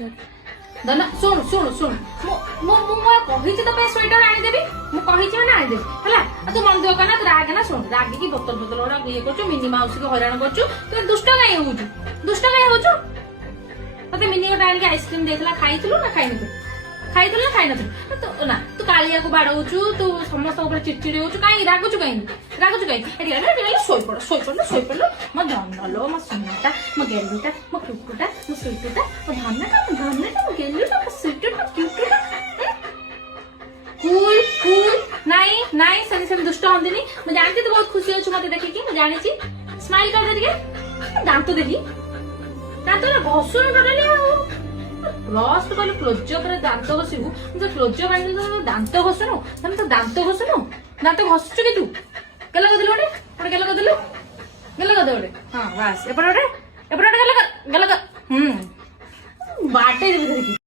धन शुण शुण शुण कही तो स्वेटर आनीदेवी मुझे आनीदेवी है तू मन दुख करना तू राग ना शुण रागिकी बोतल बोतल गुड़ा ये कर मिनी माउसी को हैरान कर तू दुष्ट कहीं हो दुष्ट कहीं हो ते मिनी गोटे आनिक आइसक्रीम देला खाई ना खाई खाई ना खाई नु ना तू कालिया को बाड़ाऊचु तू समस्त चिड़चिड़ी हो कहीं रागुचु कहीं शोपड़ मो धनलो मो सुनाटा मो गेलुटा मो कुकुटा मो स्वीटुटा मो धनटा मो गेलुटा मो स्वीटुटा मो क्यूटुटा कूल कूल नाई नाई सनी सनी दुष्ट हंदिनी मु जानती तू बहुत खुशी होछु मते देखि कि मु जानि छी स्माइल कर दे के दांत देखि दांत ना घसुन टोटली लास्ट कहले क्लोजअप रे दांत घसिबु तो क्लोजअप आनि दांत घसुनु तमे तो दांत घसुनु दांत घसुचु कि तू केला गदिलु ओटे केला गदिलु गेला गदे ओटे हां बस एपटे ओटे गेला बाटे